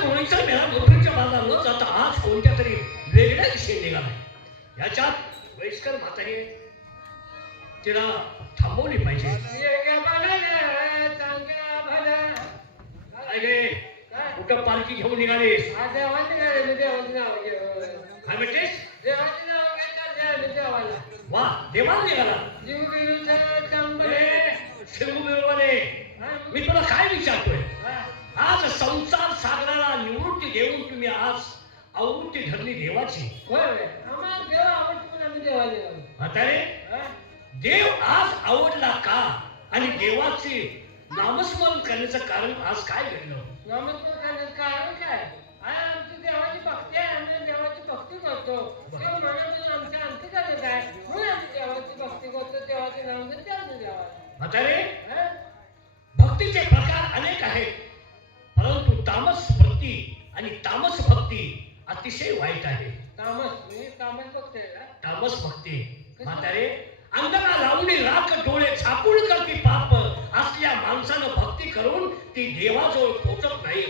होळीचा मेळा नोकरीच्या बाजार न जाता आज कोणत्या तरी वेगळ्या दिशेने निघालाय. याच्यात वयस्कर म्हातारी तिला थांबवली पाहिजे. कुठं पालखी घेऊन निघालीस? काय म्हणतेस? वा, देवाला निघाला. मी तुला काय विचारतोय? आज संसार सागराला निवृत्ती देऊन तुम्ही आज आवृत्ती धरली देवाची. म्हातारे, देव आज आवडला का आणि देवाचे नामस्मरण करण्याचं कारण आज काय घडलं? नामस्मरण करण्याचं कारण काय? आमची देवाची भक्ती आहे, आम्ही देवाची भक्ती करतो. देव मनातून आमच्या अंतर्गत आहे, म्हणून आम्ही देवाची भक्ती करतो, देवाचे नाम घेतो देवाला. म्हातारे, भक्तीचे प्रकार अनेक आहेत, परंतु तामस भक्ती आणि तामस भक्ती अतिशय वाईट आहे. तामस भक्ती आहे का? तामस भक्ती म्हातारे, अंगाला लावणी राख डोळे झाकून करती पाप असल्या माणसानं भक्ती करून ती देवाजवळ पोचत नाही.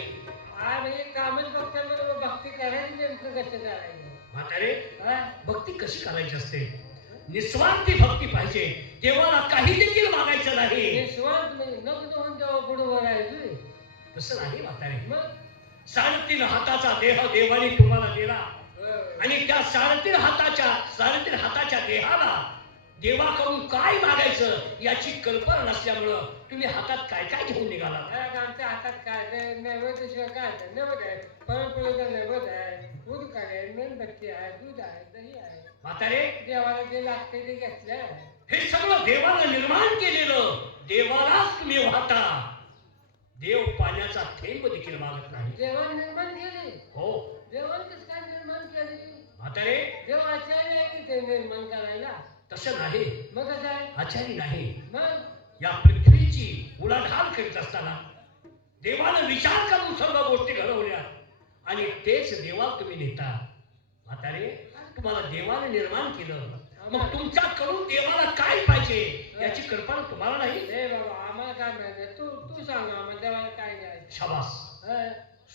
तामस भक्तांबरोबर भक्ती करायची नेमकं कसं करायचं? म्हातारे, भक्ती कशी करायची असते? निस्वार्थी भक्ती पाहिजे. देवाला काही देखील मागायचं नाही. निस्वार्थ नको देवा पुढे बोलायचं तसं नाही म्हातारे. मग 3.5 हाताचा देह देवाने तुम्हाला दिला आणि त्या 3.5 हाताच्या देहाला देवाकडून काय मागायचं याची कल्पना नसल्यामुळं तुम्ही हातात काय काय घेऊन निघाला? आमच्या हातात काय नैवेद्याशिवाय काय? नैवेद्य आहे, परंपरेचा नैवेद्य आहे, दूध आहे, मेणबत्ती आहे, दूध आहे, दही आहे. म्हातारे, देवाला जे लागते ते घेतलं. हे सगळं देवानं निर्माण केलेलं, देवालाच तुम्ही वाहता. देव पाण्याचा थेंब देखील मागत नाही. देवाने निर्माण केले. हो, देवाने कसं काय निर्माण केले? म्हातारे, देव आचार्य आहे की ते निर्माण करायला? तसं नाही. मग कसं आहे? आचारी नाही. मग या पृथ्वीची उलाढाल करीत असताना देवानं विचार करून सर्व गोष्टी घडवल्या आणि तेच देवाला तुम्ही नेता. म्हातारे, तुम्हाला देवाने निर्माण केलं, मग तुमच्याकडून देवाला काय पाहिजे याची कल्पना तुम्हाला नाही? हे बाबा, आम्हाला काय माहिती? तू सांग आम्हाला देवाला काय द्यायचं? शाबास.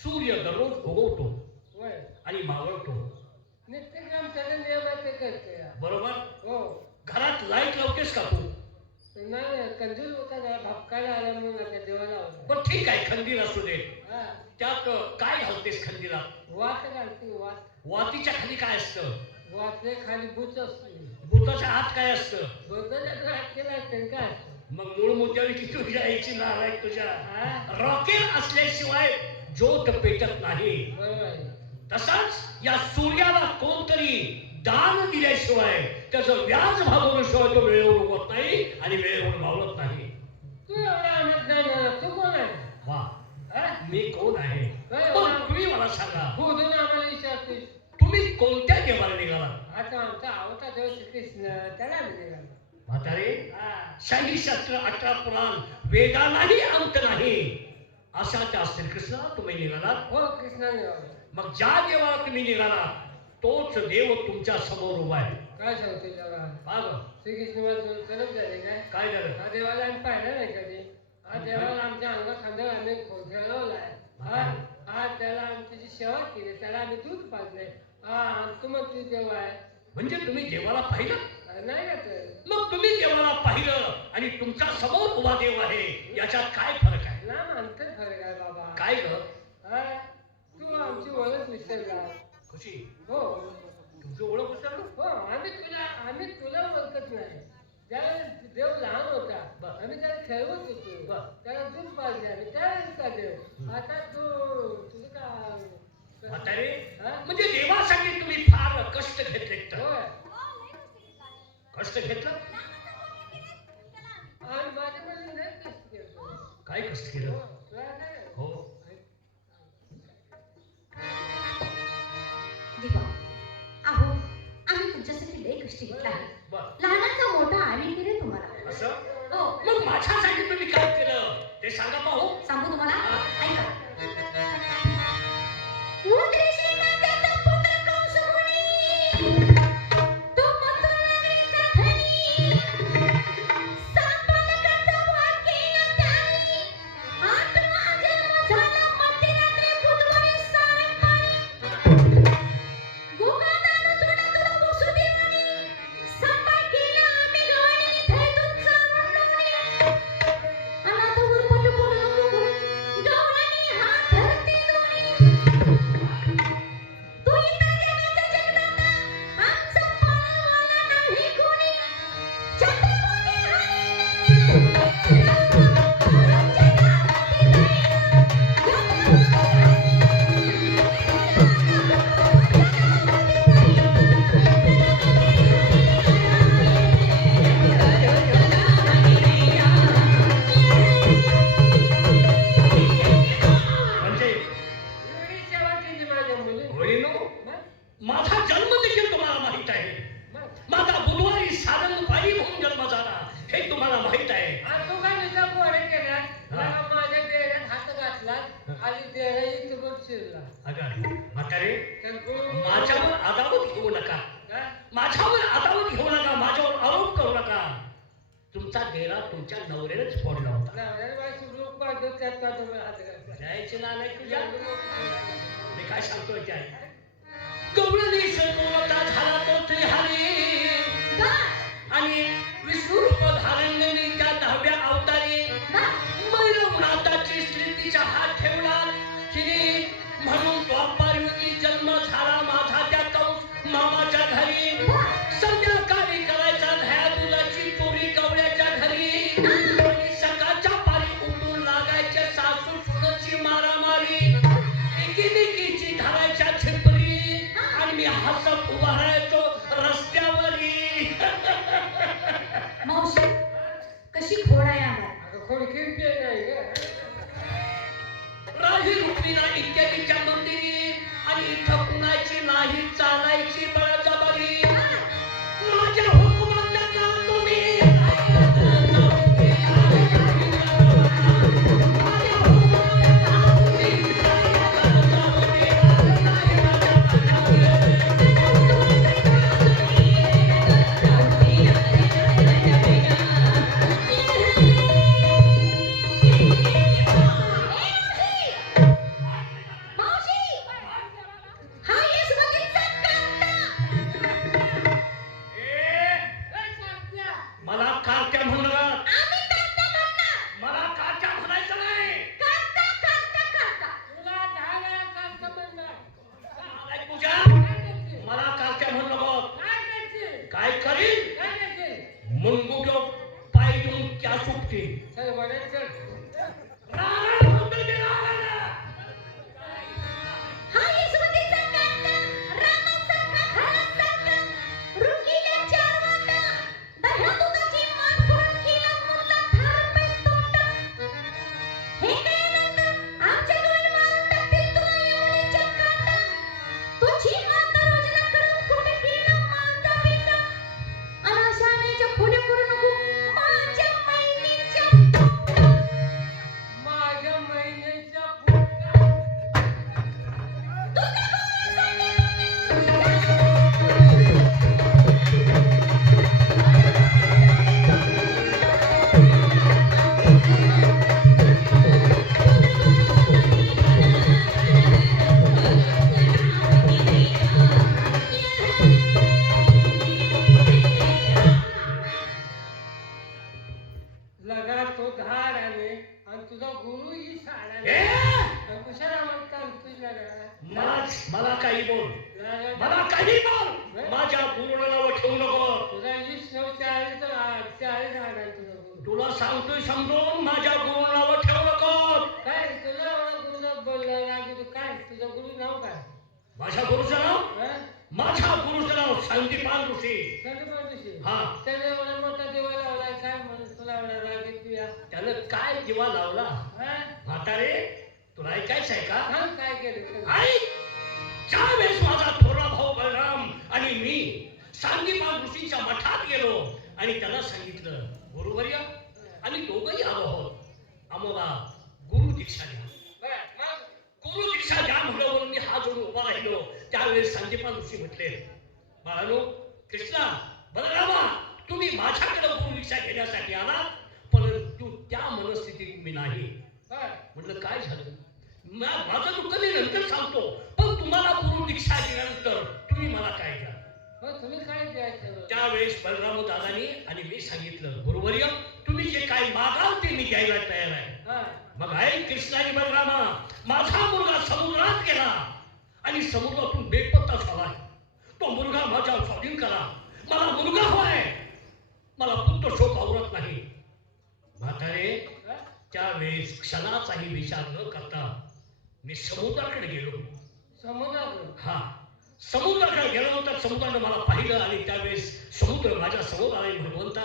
सूर्य दररोज उगवतो आणि मावळतो. नित्यक्रम त्याचा नियम आहे, ते करते. बरोबर. हो. घरात लाईट लावतेस का तू? नाही, कंदील होता का भपकायला आला म्हणून आता देवाला आवडत. पण ठीक आहे, खंदील असू दे. त्यात काय घालतेस खंदीला? वात घालते. वात. वातीच्या खाली काय असतं? वातच्या खाली भूत असते. भूताच्या आत काय असतं? भूताच्या आत केला असते काय असतं? मग मूळ मोत्यावर किती यायची नाराय तुझ्या. रॉकेट असल्याशिवाय ज्योत पेटत नाही. बरोबर. तसाच या सूर्याला कोणतरी दान दिल्याशिवाय त्याचं व्याज भागवल्याशिवाय तो वेळेवर उगवत नाही आणि वेळेवर मावळत नाही. तू एवढा आणत नाही ना. तू कोण आहे? वा, मी कोण आहे? तुम्ही मला सांगा. बोलून आम्हाला विचारते. तुम्ही कोणत्या देवाला निघाला? आता आमचा आवडता देव श्रीकृष्ण, त्याला आम्ही निघालो. म्हातारे, 18 पुराण वेदालाही अंत नाही अशा त्या श्रीकृष्णाला तुम्ही निघालात. हो, कृष्णा निघालो. मग ज्या देवाला तुम्ही निघालात तोच देव तुमच्या समोर उभा आहे. काय सांगतो जरा? श्रीकृष्ण चलत झाले काय? काय झालं? हा देवाला आम्ही पाहिलं नाही कधी. हा देवाला आमच्या अंगा खांद्यावर आम्ही खेळवलाय. हा त्याला आमची जी सेवा केली, त्याला आम्ही दूध पाजले. तुम्ही देव आहे म्हणजे तुम्ही देवाला पाहिलं नाही का? मग तुम्ही देवाला पाहिलं आणि तुमच्या समोर उभा देव आहे, याच्यात काय फरक आहे? ना, अंतर फरक आहे बाबा. काय ग? तू आमची ओळख विसरला. कशी? हो. तुमची ओळख विसरलो? हो, आम्ही तुला ओळखत नाही. ज्यावेळेस देव लहान होता, आम्ही त्याला खेळवत होतो, त्याला दूध पाजले आम्ही, त्यावेळेस का देव. आता तुझं का म्हातारे, म्हणजे देवासाठी तुम्ही फार कष्ट घेतले. कष्ट घेतलं आणि माझ्यामध्ये नाही कष्ट केलं. काय कष्ट केलं? हो. देवा, अहो आम्ही तुमच्यासाठी लय कष्ट घेतला आहे. लहानाचा मोठा आम्ही केले तुम्हाला. असं? हो. मग माझ्यासाठी तुम्ही काय केलं ते सांगा पाहू. सांगू तुम्हाला? ऐका. होईनो मग? माझा जन्म देखील तुम्हाला माहित आहे. मग? माझा बुधवारी सारंगपाई म्हणून जन्म झाला हे तुम्हाला माहित आहे. आणि तू काय नुसता पोरे केला हा. मला माझ्या डेऱ्यात हात घातला आणि डेऱ्या इथे बघ शिरला अगं म्हातारे तर गुरु माझ्यावर अदावत घेऊ नका. हा? माझ्यावर अदावत घेऊ नका. माझ्यावर आरोप करू नका. तुमचा डेरा तुमच्या नवऱ्यानेच फोडला होता. नवऱ्याने बाई सुरू पाडतो त्यात का तुम्ही हात घातला जायचे ना नाही तुझ्या. मी काय सांगतोय ते ऐक. गवळणी सर्वता झाला तो त्रिहारी का? आणि विष्णू रूप धारणलेली त्या 10व्या अवतारी का? मैरवनाथाची स्त्री तिचा हात ठेवला तिने म्हणून द्वापार युगी जन्म झाला माझा त्या कंस मामाच्या घरी. संध्याकाळी करायचा दह्या दुधाची चोरी गवळ्याच्या घरी आणि सकाळच्या पारी उठून लागायच्या सासू सुनाची मारामारी एकीमेकीची धरायच्या छिपरी आणि मी हसत उभा राहायचो रस्त्यावरी. मावशी कशी खोड आहे आम्हाला. अगं कोणी किरपे नाही ग राही रुक्मिणा इत्यादीच्या मंदिरी आणि इथं कुणाची नाही चालायची बळजबरी. माझ्या हुकुमात का तुम्ही मावशी हा यशवंतीचा कांता. मला कारक्या म्हणणार. आम्ही कांता म्हणणार. मला कारक्या म्हणायचं नाही. कांता कांता कांता. तुला दहा वेळा काम समजणार आलाय पूजा. काय करशील? मला कारक्या म्हणलं बघ. काय करशील? काय करीन काय करशील? मुंगुट्यो पाय देऊन क्या सुटते. चल वड्यात चल हा यशवंतीचा कांता. रामासारखा घरासारखा. रुकीला 4 वाटा. दह्या दुधाची मान करून केला मुरला थारपै तोंड. हे काय आनंद. आमच्या डोळे मारून टाकतील तुला यमुनेच्या काटा. तुझी माता रोजला करून कुठे गेलं माझा पिंड. अनाशानेच्या खोड्या करू नको माझ्या मैनीच्या पोटात. माझ्या महिन्याच्या पोटात लगा तो धाड आले आणि तुझा गुरु ही साडा ए! कुशाला म्हणतात तुझ्या मला काही बोल. मला काही बोल. माझ्या गुरुला नाव ठेवू नको. तुझा 20 40 झाडा तुझा गुरु तुला सांगतोय समजून माझ्या गुरुला नाव ठेवू नको. काय तुझा गुरुला बोलला लागू तू काय तुझा गुरु नाव काय माझ्या गुरुचं नाव हा? माझ्या गुरुचं नाव संदीपान ऋषी. संदीपान ऋषी. हा. त्याने एवढा मोठा दिवा लावलाय काय म्हणून तुला एवढा राग येतो या त्यानं काय दिवा लावला. हा? म्हातारे तुला ऐकायचं आहे का. सांग काय केलं ऐक. ज्यावेळेस माझा थोरला भाऊ बलराम आणि मी सांदीपान ऋषीच्या मठात गेलो आणि त्याला सांगितलं गुरुवर्य आम्ही दोघंही आलो आहोत. आम्हाला गुरु दीक्षा द्या. बरं, मग? गुरु दीक्षा द्या म्हणून मी हात जोडून उभा राहिलो. त्यावेळेस संदीपान ऋषी म्हटले बाळानो कृष्णा बलरामा तुम्ही माझ्याकडे गुरु दीक्षा घेण्यासाठी आलात परंतु त्या मनस्थितीत मी नाही. बरं. म्हटलं काय झालं. माझं दुःख मी नंतर सांगतो पण तुम्हाला गुरु दीक्षा दिल्यानंतर तुम्ही मला काय द्या. मग तुम्ही काय द्यायचं त्यावेळेस बलराम दादानी आणि मी सांगितलं गुरुवर्य तुम्ही जे काय मागाल ते मी द्यायला तयार आहे. हा. मग ऐक कृष्णाने बलरामा माझा मुलगा समुद्रात गेला आणि समुद्रातून बेपत्ता झालाय. तो मुलगा माझ्या स्वाधीन करा. मला मुलगा हवाय. मला पुत्र शोक आवरत नाही. म्हातारे हा? त्यावेळेस क्षणाचाही विचार न करता मी समुद्राकडे गेलो. समुद्राकडून हा समुद्राकडे गेल्यानंतर समुद्राने मला पाहिलं आणि त्यावेळेस समुद्र माझ्या समोर आला. भगवंता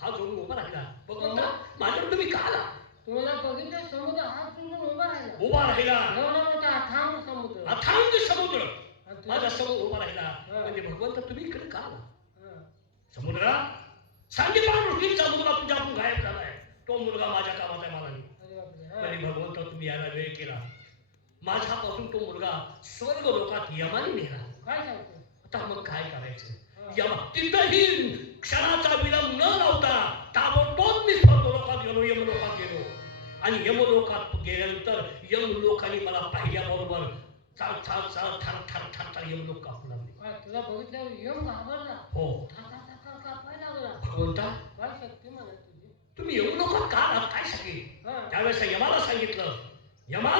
हा जोडून उभा राहिला. भगवंता माझ्याकडे तुम्ही का आला. तुम्हाला बघितलं समुद्र हात सोडून उभा राहिला उभा राहिला. एवढा मोठा अथांग समुद्र अथांग समुद्र माझा समोर उभा राहिला म्हणजे भगवंत तुम्ही इकडे का आला? हा. समुद्रा सांगितला ऋषींचा मुलगा तुझ्याकडून गायब झालाय, तो मुलगा माझ्या कामाचा आहे मला नाही. अरे बापरे. हा. म्हणजे भगवंत तुम्ही याला वेळ केला, माझ्यापासून तो मुलगा स्वर्ग लोकात यमाने नेला. काय सांगतो? आता मग काय करायचं? यम तिथंही क्षणाचा विलंब न लावता ताबडतोब मी स्वर्ग लोकात गेलो, यम लोकात गेलो आणि यम लोकात गेल्यानंतर यम लोकांनी मला पाहिल्याबरोबर चाल चाल चाल ठार ठार ठार ठार यम लोक कापू लागले. काय तुला बघितल्यावर यम घाबरला? हो ठा ठा ठा ठा कापायला लागला. भगवंता काय शक्ती म्हणत तुझी? तुम्ही यम लोकात का आहात? काय शके? हा. त्यावेळेस यमाला सांगितलं, यमा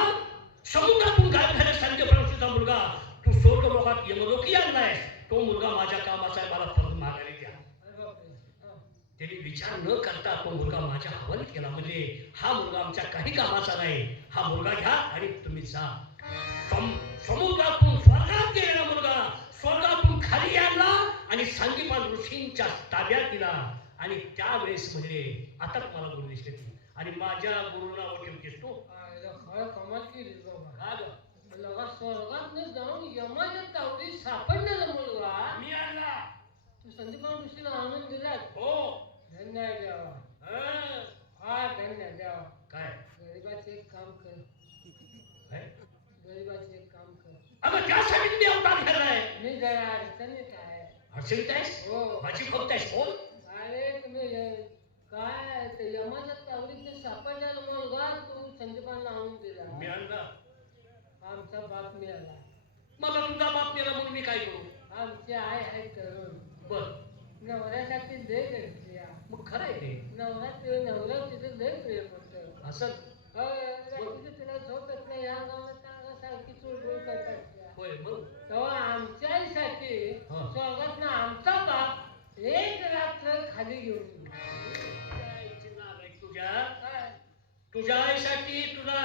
समुद्रातून गायब झाल्या संजय परमशीचा मुलगा तू स्वर्ग लोकात यमलोकी आणलाय, तो मुलगा माझ्या कामाचा आहे, मला परत माघारी द्या. अरे बापरे. हा. त्यांनी विचार न करता तो मुलगा माझ्या हवाली केला. म्हणजे हा मुलगा आमच्या काही कामाचा नाही, हा मुलगा घ्या आणि तुम्ही जा. समुद्रातून स्वर्गात गेलेला मुलगा स्वर्गातून खाली आणला आणि सांगीपान ऋषींच्या ताब्यात दिला. आणि त्यावेळेस म्हणजे आता मला गुरु दिसले ती आणि माझ्या गुरुना वकील केस तू आयला काय कमाल केली बाबा. का ग? लगा स्वर्गात न जाऊन यमाच्या तावडीत सापडलेला मुलगा मी आणला. तू संदीपान ऋषीला आणून दिलास. हो. धन्य आहे देवा. हं. हा धन्य देवा. काय गरीबाचे एक काम कर. काय? गरीबाचे एक काम कर. अगं त्यासाठी तुम्ही अवतार घ्यायलाय. मी जरा अडचणीत आहे. हर्षित आहेस? हो. माझी भक्त आहेस? बोल. अरे तुम्ही काय ते यमाच्या तावडीत सापडलेला मुलगा तू संदीपांना आणून दिला. मी आणला. आमचा बाप मिळाला. मला तुझा बाप मेला म्हणून मी काय करू? आमची आई आहे तरुण. बर नवऱ्यासाठी लय करते. मग खरं आहे ते. नवरा तिथे लय प्रेम करतो. असं रात्रीचं तिला झोपत नाही. या गावात सारखी चुळबुळ करतात. होय मग तेव्हा आमच्या आईसाठी हा. स्वर्गात आमचा बाप एक रात्र खाली घेऊन येईल. तुझ्या आईसाठी तुला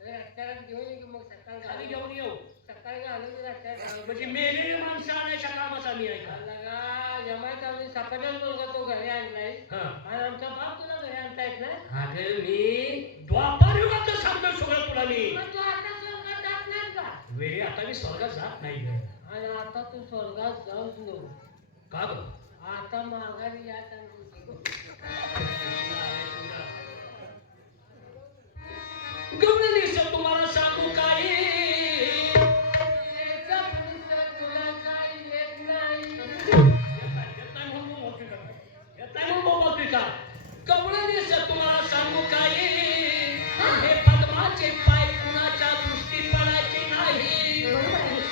रस्त्याला घेऊन ये की मग सकाळी खाली घेऊन येऊ. सकाळी घालून रस्त्यात म्हणजे मेलेली माणसं आणायच्या कामाचा मी आहे का? जमायचा सापडला मुलगा तो घरी आणलाय हा. आणि आमचा बाप तुला घरी आणतायत ना. अगं मी द्वापार युगात सांगतो सगळं तुला मी. मग तू आता स्वर्गात जात नाही का? वेळी आता मी स्वर्गात जात नाही ग. आणि आता तू स्वर्गात जाऊच नको. का ग? आता माघारी या त्यांना. गवळणीस तुम्हाला सांगू काय, याचा पुरुष तुला काही येत नाही. गवळणीस तुम्हाला सांगू काय, हे पद्माचे पाय कुणाच्या दृष्टीपणाचे नाही.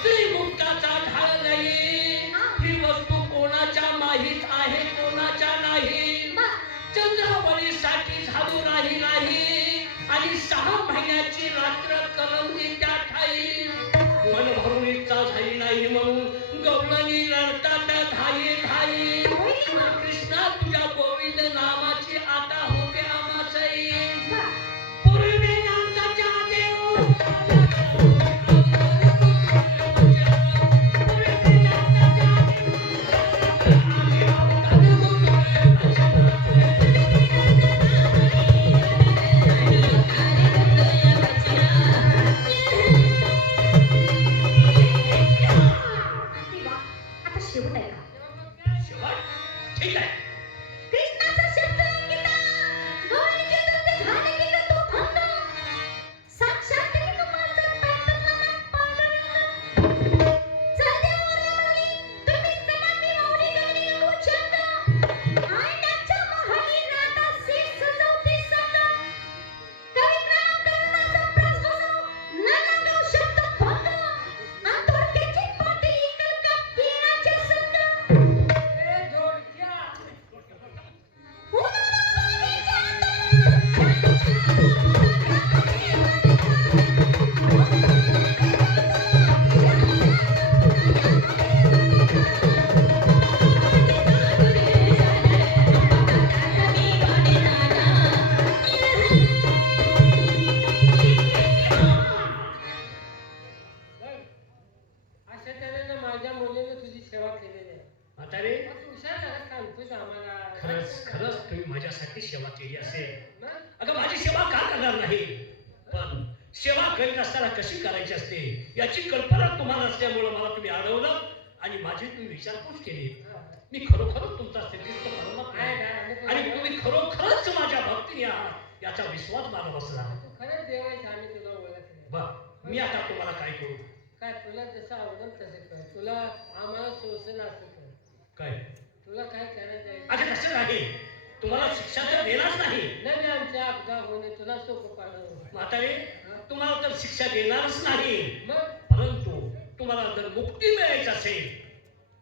श्रीमुक्ताचा ढाळ नाही, ही वस्तू कोणाच्या माहीत आहे कोणाच्या नाही. चंद्रावलीसाठी झाडू नाही आणि 6 महिन्याची रात्र करंदी त्या ठाई. मन भरून इच्छा झाली नाही म्हणून गवळणी रडतात धाई धाई. कृष्णा तुझ्या गोविंद नामाची आता होते आमाचई. पूर्वी नांदाच्या देव आता शेवट आहे का? शेवट ठीक आहे. कृष्णाचा शब्द ऐकिता गवळणीचे दुग्ध झाले की ग तो भंग. साक्षात तुम्हाला पांडुरंग पांडुरंग. सदैव रमणी तुम्ही सलामी माऊली गवळणी गोचंद. आईनाच्या महाली राधा शीस सजवते संग. कवी क्रमांक करुणाचा प्रश्न नाना शब्द भंग. अंतोडक्याची पाटी इकलका केळाचे संग. ए जोडक्या. अशा तऱ्हेने माझ्या मुलीने तुझी सेवा केलेली आहे. म्हातारे मग तू हुशार झाला सांगतोस आम्हाला. खरंच तुम्ही माझ्यासाठी सेवा केली असेल. मग? अगं माझी सेवा का करणार नाही, पण सेवा करीत असताना कशी करायची असते याची कल्पना तुम्हाला असल्यामुळं मला तुम्ही अडवलं आणि माझी तुम्ही विचारपूस केली. मी खरोखरच तुमचा स्थितीस्थ परमात्मा आहे. आणि तुम्ही खरोखरच माझ्या भक्तीने आहात याचा विश्वास मला बसला. तू खरंच देव आहेस, आम्ही तुला ओळखलं. बर मी आता तुम्हाला काय करू? काय तुला जसं आवडेल तसं कर. तुला आम्हाला सोसेल असं कर. काय तुला काय करायचं आहे? आता तसं नाही, तुम्हाला शिक्षा तर देणारच नाही. नाही नाही, आमच्या अपघात होणे तुला सोपं पाडव. म्हातारे तुम्हाला तर शिक्षा देणारच नाही. मग परंतु तुम्हाला जर मुक्ती मिळायची असेल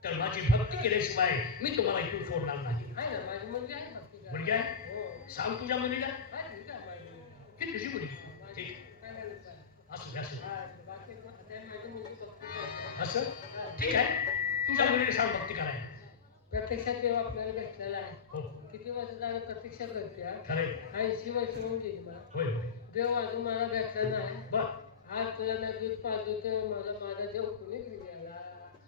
तर माझी भक्ती केल्याशिवाय मी तुम्हाला इथून सोडणार नाही. आहे ना, माझी मुलगी आहे भक्ती करायला. मुलगी आहे? हो. सांग तुझ्या मुलीला. आहे, ठीक आहे माझी मुलगी. ही तुझी मुलगी. माझी ठीक काय नाही विचार. असू द्या असू द्या. हा, बाकी कोण- आता माझी मुलगी भक्ती करते. असं हा. ठीक आहे, तुझ्या मुलीला सांग भक्ती करायला. प्रत्यक्षात देव आपल्याला भेटलेला आहे. हो किती वर्ष झालं प्रत्यक्षात करते हा? खरे 80 वर्ष होऊन गेली मला. होय होय देव अजून मला भेटला नाही. बर. आज तुला मी दूध पाजतो तर मला माझा देव कुणीच गेला.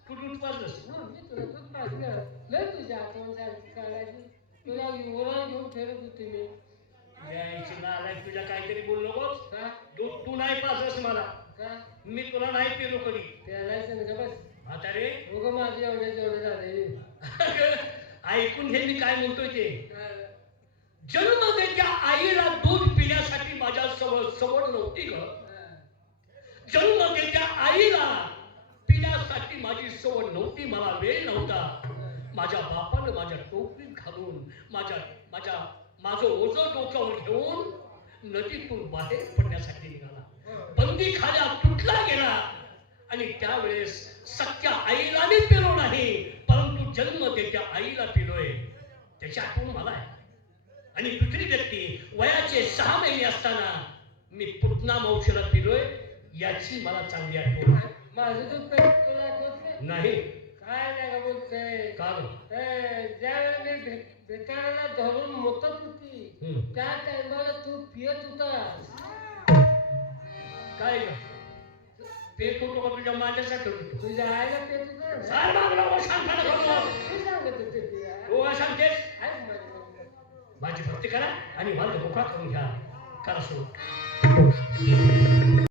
तू दूध पाजलंस? मी तुला दूध पाजलं. लय तुझी आठवण झाली काढायची. तुला युवरान घेऊन फिरत होती मी. यायची नालायक, तुझ्या काहीतरी बोललो नकोस. का? दूध तू नाही पाजलंस मला, का? मी तुला नाही पिलो कधी. प्यायलायचं ना बस. म्हातारे उगं माझे एवढे जेवढे झाले. ऐकून घे मी काय म्हणतोय ते. हा. जन्मदेत्या आईला दूध पिण्यासाठी माझ्या सवड नव्हती ग. हा. जन्मदेत्या आईला पिण्यासाठी माझी सवड नव्हती, मला वेळ नव्हता. माझ्या बापानं माझ्या टोपलीत घालून माझं ओझं डोक्यावर घेऊन नदीतून बाहेर पडण्यासाठी निघाला. बंदी खाल्या तुटला गेला आणि त्यावेळेस सख्या आईला मी पिलो नाही, परंतु जन्म देत्या आईला पिलोय. त्याची आठवण मला आहे. आणि दुसरी व्यक्ती वयाचे 6 महिने असताना मी पुतना मावशीला पिलोय, याची मला चांगली आठवण आहे. माझं दूध पेट तुला आठवत नाही? नाही काय नाही का बोलतोय? का ग? ज्यावेळेला मी भेटायला धरून मोतत होती त्या टायमाला तू पियत होतास. काय ग? पेट होतो का तुझ्या माझ्यासाठी होतो? तुझ्या आईला पेट होतं? साहेब बाबा, ओ शांत राहा. तू सांगत होते ते. ओ सांगतेस ऐक माझी मुलगी. माझी भक्ती करा आणि मला मोकळा करून घ्या. करा सुरू.